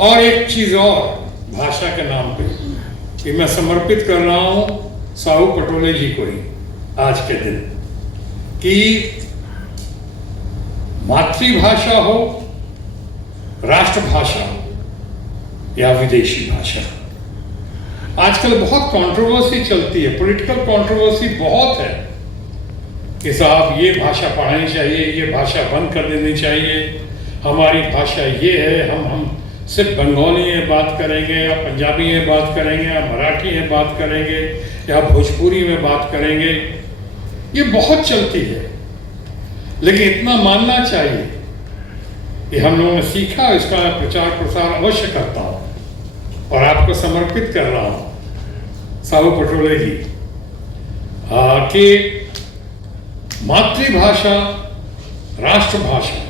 और एक चीज और भाषा के नाम पे कि मैं समर्पित कर रहा हूं साहू पटोले जी को ही आज के दिन, कि मातृभाषा हो, राष्ट्रभाषा हो या विदेशी भाषा, आजकल बहुत कंट्रोवर्सी चलती है, पॉलिटिकल कंट्रोवर्सी बहुत है कि साहब ये भाषा पढ़ानी चाहिए, ये भाषा बंद कर देनी चाहिए, हमारी भाषा ये है, हम सिर्फ बंगाली में बात करेंगे या पंजाबी में बात करेंगे या मराठी में बात करेंगे या भोजपुरी में बात करेंगे। ये बहुत चलती है, लेकिन इतना मानना चाहिए कि हम लोगों ने सीखा, इसका मैं प्रचार प्रसार अवश्य करता हूँ और आपको समर्पित कर रहा हूँ साहू पटोले जी कि मातृभाषा, राष्ट्रभाषा,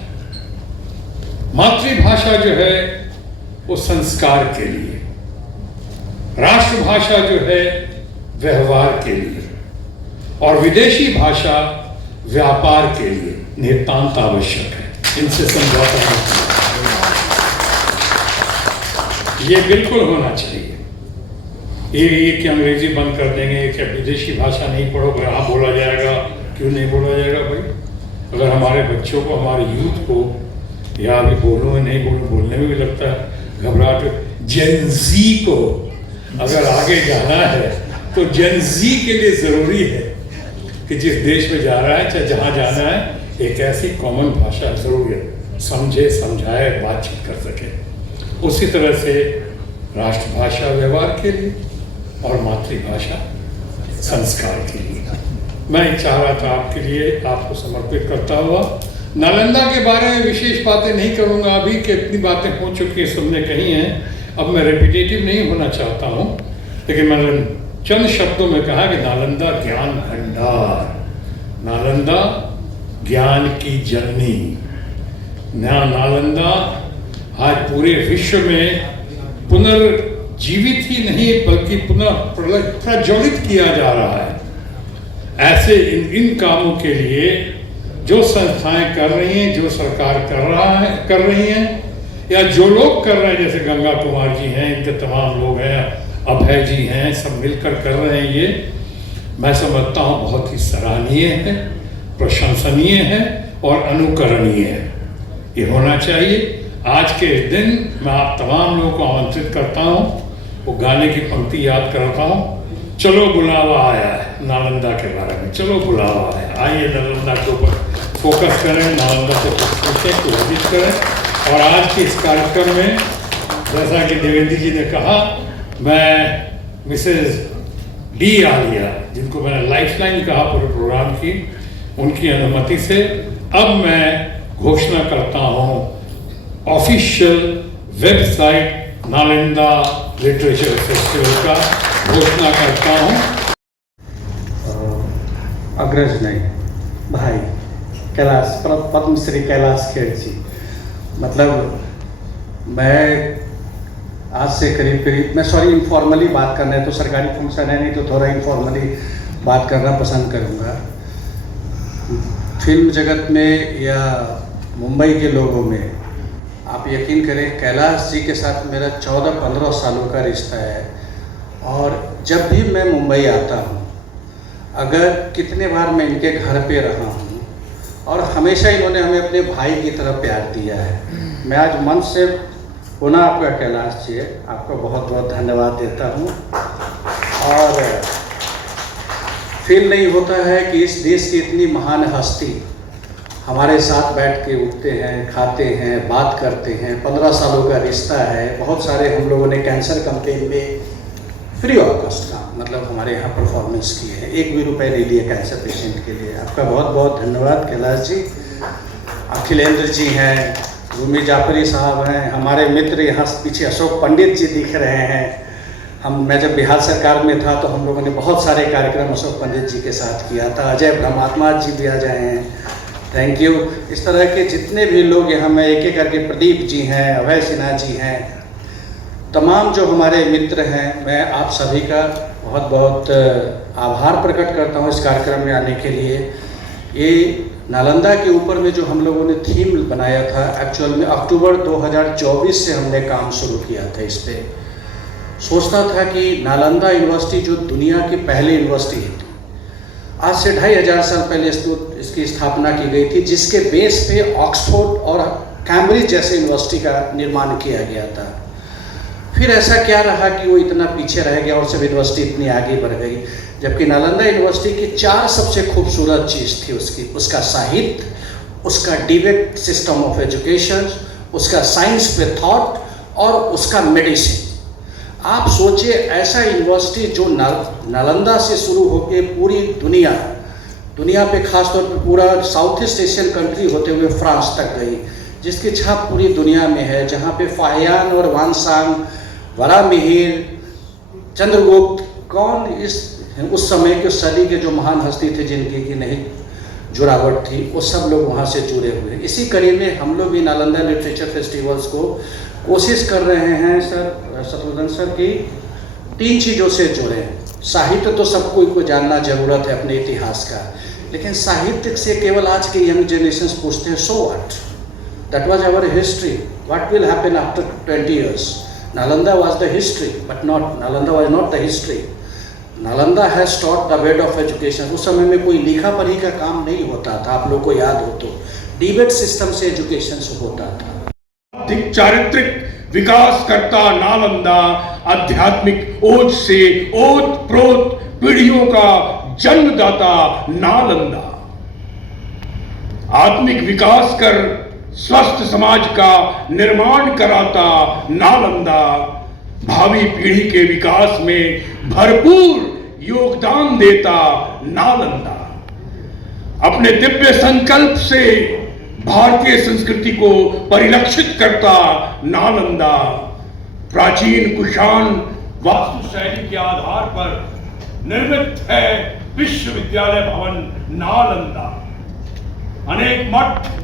मातृभाषा जो है वो संस्कार के लिए, राष्ट्रभाषा जो है व्यवहार के लिए और विदेशी भाषा व्यापार के लिए नितांत आवश्यक है। इनसे समझौता नहीं, ये बिल्कुल होना चाहिए। ये कि अंग्रेजी बंद कर देंगे, क्या विदेशी भाषा नहीं पढ़ोगे, हाँ बोला जाएगा, क्यों नहीं बोला जाएगा भाई? अगर हमारे बच्चों को, हमारे यूथ को, या अभी बोलूँ नहीं बोलूँ, बोलने में भी लगता है घबराहट, जेन ज़ी को अगर आगे जाना है तो जेन ज़ी के लिए ज़रूरी है कि जिस देश में जा रहा है, चाहे जहाँ जाना है, एक ऐसी कॉमन भाषा जरूर है, समझे, समझाए, बातचीत कर सके। उसी तरह से राष्ट्रभाषा व्यवहार के लिए और मातृभाषा संस्कार के लिए। मैं चाह रहा था आपके लिए, आपको समर्पित करता हुआ। नालंदा के बारे में विशेष बातें नहीं करूंगा अभी, कि इतनी बातें हो चुकी हैं, सबने कही हैं, अब मैं रिपीटेटिव नहीं होना चाहता हूं, लेकिन मैंने चंद शब्दों में कहा कि नालंदा ज्ञान भंडार, नालंदा ज्ञान की जननी, नालंदा आज पूरे विश्व में पुनर्जीवित ही नहीं बल्कि पुनः प्रज्वलित किया जा रहा है। ऐसे इन कामों के लिए जो संस्थाएं कर रही हैं, जो सरकार कर रही हैं, या जो लोग कर रहे हैं, जैसे गंगा कुमार जी हैं, इनके तमाम लोग हैं, अभय जी हैं, सब मिलकर कर रहे हैं, ये मैं समझता हूँ बहुत ही सराहनीय है, प्रशंसनीय है और अनुकरणीय है। ये होना चाहिए। आज के दिन मैं आप तमाम लोगों को आमंत्रित करता हूँ, वो गाने की पंक्ति याद करता हूँ, चलो बुलावा आया है, नालंदा के बारे में, चलो बुलावा आया, आइए नालंदा के ऊपर फोकस करें, नालंदा को पूछें, को विजिट करें। और आज के इस कार्यक्रम में जैसा कि देवेंद्र जी ने कहा, मैं मिसेज डी आलिया, जिनको मैंने लाइफलाइन कहा पूरे प्रोग्राम की, उनकी अनुमति से अब मैं घोषणा करता हूँ official website Nalanda literature festival का घोषणा करता हूँ। अग्रज नहीं, भाई कैलाश, पद्मश्री कैलाश खेर जी, मतलब मैं आज से करीब मैं इनफॉर्मली बात करना है, तो सरकारी फंक्शन है नहीं तो थोड़ा इनफॉर्मली बात करना पसंद करूँगा। फिल्म जगत में या मुंबई के लोगों में आप यकीन करें, कैलाश जी के साथ मेरा 14-15 सालों का रिश्ता है। और जब भी मैं मुंबई आता हूँ, अगर कितने बार मैं इनके घर पे रहा हूँ, और हमेशा इन्होंने हमें अपने भाई की तरह प्यार दिया है। मैं आज मन से पुनः आपका कैलाश जी, आपको बहुत बहुत धन्यवाद देता हूँ। और फील नहीं होता है कि इस देश की इतनी महान हस्ती हमारे साथ बैठ के उठते हैं, खाते हैं, बात करते हैं। 15 सालों का रिश्ता है। बहुत सारे हम लोगों ने कैंसर कैंपेन में फ्री ऑफ कॉस्ट का, मतलब हमारे यहाँ परफॉर्मेंस किए हैं, 1 भी रुपये नहीं लिए कैंसर पेशेंट के लिए। आपका बहुत बहुत धन्यवाद कैलाश जी। अखिलेंद्र जी हैं, रूमी जाफरी साहब हैं, हमारे मित्र यहाँ पीछे अशोक पंडित जी दिख रहे हैं। मैं जब बिहार सरकार में था तो हम लोगों ने बहुत सारे कार्यक्रम अशोक पंडित जी के साथ किया था। अजय ब्रह्मात्मा जी भी आ जाए हैं, थैंक यू। इस तरह के जितने भी लोग यहाँ, मैं एक एक करके, प्रदीप जी हैं, अभय सिन्हा जी हैं, तमाम जो हमारे मित्र हैं, मैं आप सभी का बहुत बहुत आभार प्रकट करता हूँ इस कार्यक्रम में आने के लिए। ये नालंदा के ऊपर में जो हम लोगों ने थीम बनाया था, एक्चुअल में अक्टूबर 2024 से हमने काम शुरू किया था इस पे। सोचता था कि नालंदा यूनिवर्सिटी जो दुनिया की पहली यूनिवर्सिटी है, आज से 2500 साल पहले इसकी स्थापना की गई थी, जिसके बेस पे ऑक्सफोर्ड और कैम्ब्रिज जैसे यूनिवर्सिटी का निर्माण किया गया था। फिर ऐसा क्या रहा कि वो इतना पीछे रह गया और सब यूनिवर्सिटी इतनी आगे बढ़ गई, जबकि नालंदा यूनिवर्सिटी की 4 सबसे खूबसूरत चीज़ थी उसका साहित्य, उसका डिबेट सिस्टम ऑफ एजुकेशन, उसका साइंस पे थॉट और उसका मेडिसिन। आप सोचिए ऐसा यूनिवर्सिटी जो नालंदा से शुरू होकर पूरी दुनिया पे खासतौर पर पूरा साउथ ईस्ट एशियन कंट्री होते हुए फ्रांस तक गई, जिसकी छाप पूरी दुनिया में है, जहाँ पे फाहियान और वानसांग, वरामिहिर, चंद्रगुप्त, कौन उस समय के सदी के जो महान हस्ती थे जिनकी की नहीं जुड़ावट थी, वो सब लोग वहाँ से जुड़े हुए हैं। इसी कड़ी में हम लोग भी नालंदा लिटरेचर फेस्टिवल्स को कोशिश कर रहे हैं शत्रुघ्न सर की 3 चीज़ों से जुड़े। साहित्य तो सब को जानना जरूरत है अपने इतिहास का, लेकिन साहित्य से केवल आज के यंग जनरेशन पूछते हैं so what, that was our history, what will happen after 20 years। Nalanda was the history but Nalanda was not the history. Nalanda has taught the wed of education. उस समय में कोई लिखा पढ़ी का काम नहीं होता था, आप लोग को याद हो तो डिबेट सिस्टम से एजुकेशन से होता था। चारित्रिक विकास करता नालंदा, आध्यात्मिक ओज से ओत प्रोत पीढ़ियों का जन्मदाता नालंदा, आत्मिक विकास कर स्वस्थ समाज का निर्माण कराता नालंदा, भावी पीढ़ी के विकास में भरपूर योगदान देता नालंदा, अपने दिव्य संकल्प से भारतीय संस्कृति को परिलक्षित करता नालंदा, प्राचीन कुषाण वास्तुशैली के आधार पर निर्मित है विश्वविद्यालय भवन नालंदा, अनेक मठ